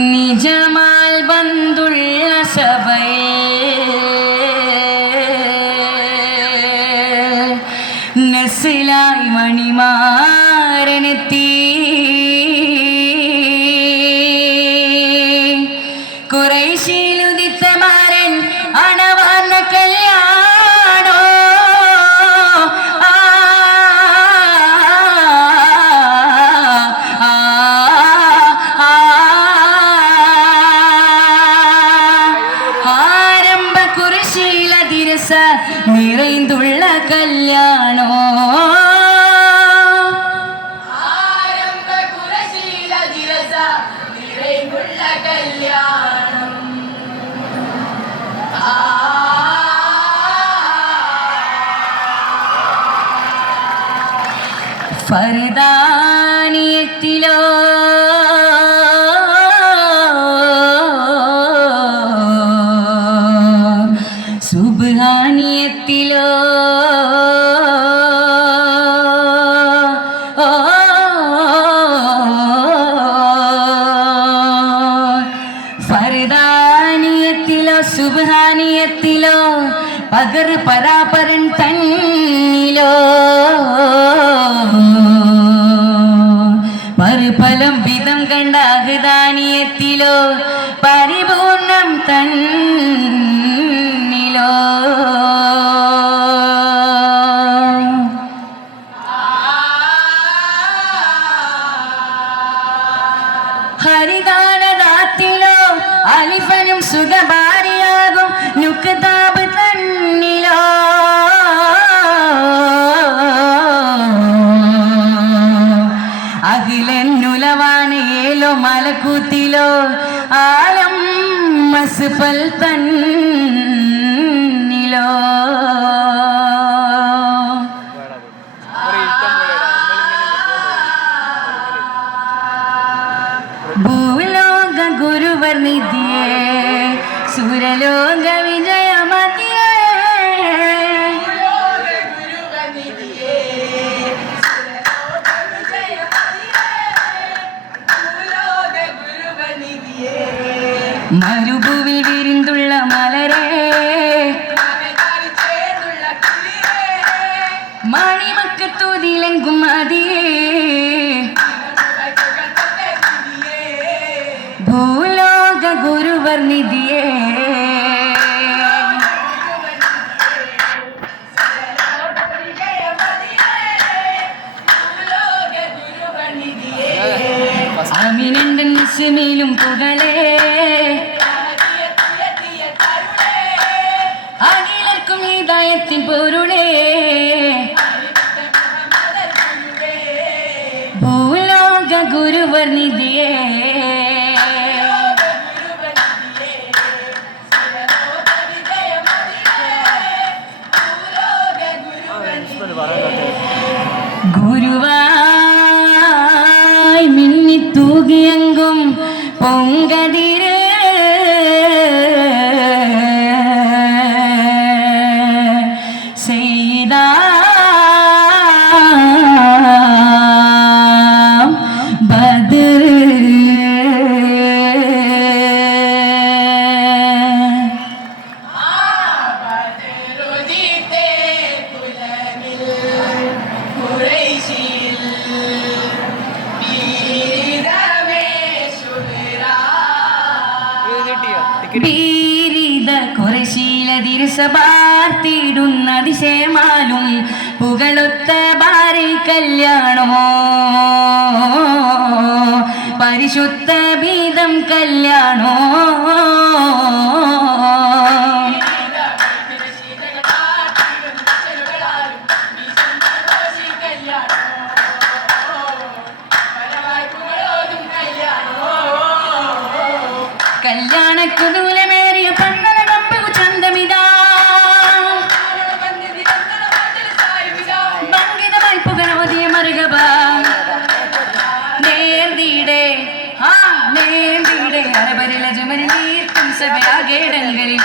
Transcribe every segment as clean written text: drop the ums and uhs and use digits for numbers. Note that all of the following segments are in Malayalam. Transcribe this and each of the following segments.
നിജമാൽ ബന്ധുള്ള സഭയിൽ നസിലായി മണിമാരനെത്തി കുറേശിയിലുദിത്ത മാരൻ അണവാർന്ന കല്യാണോ ആരംഭ കുരിശിലതിരസ നിറൈന്തുള്ള കല്യാണോ ഫർദാനിയത്തിലോ സുബ്ഹാനിയത്തിലോ ഫർദാനിയത്തിലോ സുബ്ഹാനിയത്തിലോ പകർ പരാപരൻ തന്നിലോ മറുഫലം വിധം കണ്ട അഹ്ദാനിയത്തിലോ പരിപൂർണം തന്നിലോ ഹരിഗാനദാത്തിലോ അലിഫനും സുഖഭാരിയാകും നുക്താബ് തന്നിലോ അഖിലന്നുലവാണ് ഏലോ മലക്കൂത്തിലോ ആലം മസ്ഫൽ തന്നിലോ ഭൂലോക ഗുരുവർ നിധിയേ സുരലോക വിജയമതിയേ മരുഭൂവിൽ വിരിന്തുള്ള മലരേ മണിമക്കത്തൂതിലെങ്കും മതിയേ ഭൂലോക ഗുരുവർ നിധിയേ അമിനന്റെ നിസ്മയിലും പുകളേ അഖിലർക്കും ഹിദായത്തിൻ പൊരുളേ ഭൂലോക ഗുരുവർ നിധിയേ ഗുരുവായി മിന്നി തൂകിയെങ്കും പൊങ്കതിര് ചെയ്താ ബദർ ബീരിത കുറശീലതിരുസപാർത്തിടുന്ന അതിശയമാലും പുകളൊത്ത ഭാര്യ കല്യാണമോ പരിശുദ്ധ ഭീതം കല്യാണോ കല്യാണക്കുതൂലമേറിയ പന്തല കമ്പു ചന്തമിതാ ഭംഗിതമായി പുകഴോതിയ മറുകബ നേർന്നീടെ നേർന്നീടെ അരബരില ജുമരി നീർത്തും സഭയാകേടങ്ങളിൽ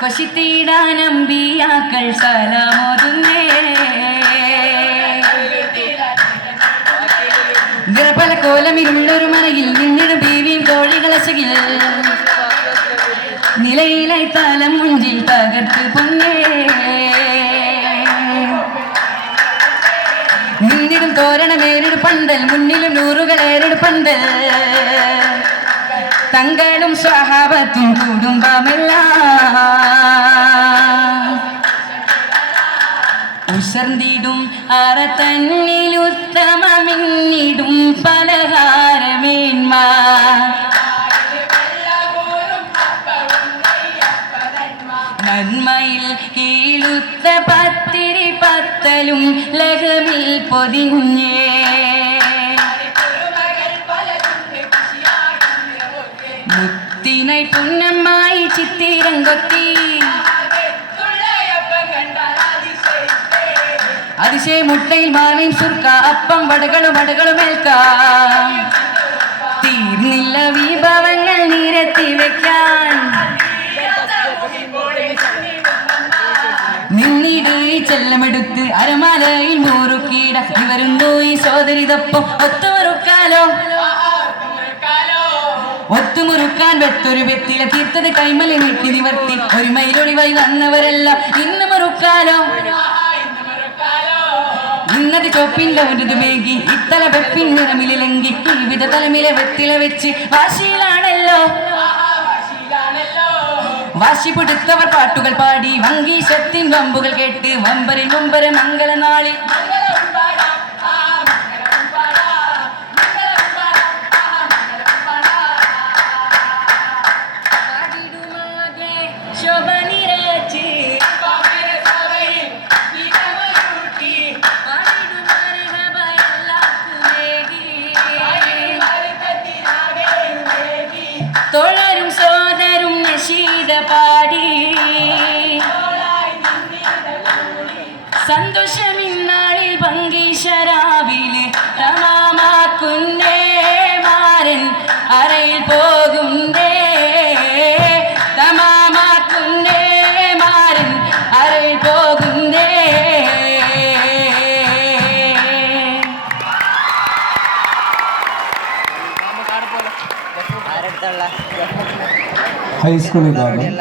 കൊശിത്തീടാനമ്പിയാക്കൾ സലാമോതുന്നേ പല കോലമിരുള്ളൊരു മറയിൽ നിന്നിടും ബീവിയും കോഴികളശകിൽ നിലയിലായി തലം മുഞ്ചിൽ തകർത്ത് പൊന്നേ നിന്നിടും തോരണമേരിടു പന്തൽ മുന്നിലും നൂറുകളേരിടു പന്തൽ തങ്ങളും സ്വഹാബത്തും കുടുംബമെല്ലാം ഉസർന്നിടും അറ തന്നിലുത്തമമിന്നിടും പലഹാരമേന്മ നന്മയിൽ കീഴുത്ത പത്തിരി പത്തലും ലഹമിൽ പൊതിഞ്ഞേ മുത്തിനായി പുന്നമ്മായി ചിത്തിരം കൊത്തി അതിശയ മുട്ടയിൽ മാവിൻ സുർക്ക അപ്പം വടകളും ഏൽക്കാം തീർന്നില്ല വിഭവങ്ങൾ നിരത്തി വെക്കാൻ നിന്നിടേ ചെല്ലമെടുത്ത് അരമാലയിൽ മുറുക്കിട ഇവരുണ്ടോ ഈ സോദരിതൊപ്പം ഒത്തുമുറുക്കാൻ വെത്തൊരു വെത്തില തീർത്തത് കൈമല നീട്ടി നിവർത്തി ഒരു മൈലൊളിവായി വന്നവരെല്ലാം ഇന്ന് മുറുക്കാലോ ഇന്നത് ചോപ്പിന്റെ ഒരു മേകി ഇത്തല വെപ്പിൻ നിറമിലെങ്കി വിവിധ തലമിലെ വെത്തില വെച്ച് വാശിയിലാണല്ലോ വാശി പിടുത്തവർ പാട്ടുകൾ പാടി വങ്കീശത്തിൻ വമ്പുകൾ കേട്ട് വമ്പരിൽ മുമ്പര മംഗളനാളി തോഴരും സോദരും നശീദ പാടി സന്തോഷമിന്നാളിൽ ഭംഗീശരാവില് തമാമാക്കുന്നേ മാരൻ അറയിൽ പോകുന്നേ തമാമാക്കുന്നേ മാരൻ അറയിൽ പോകുന്നേ ഹൈസ്കൂൾ വിഭാഗം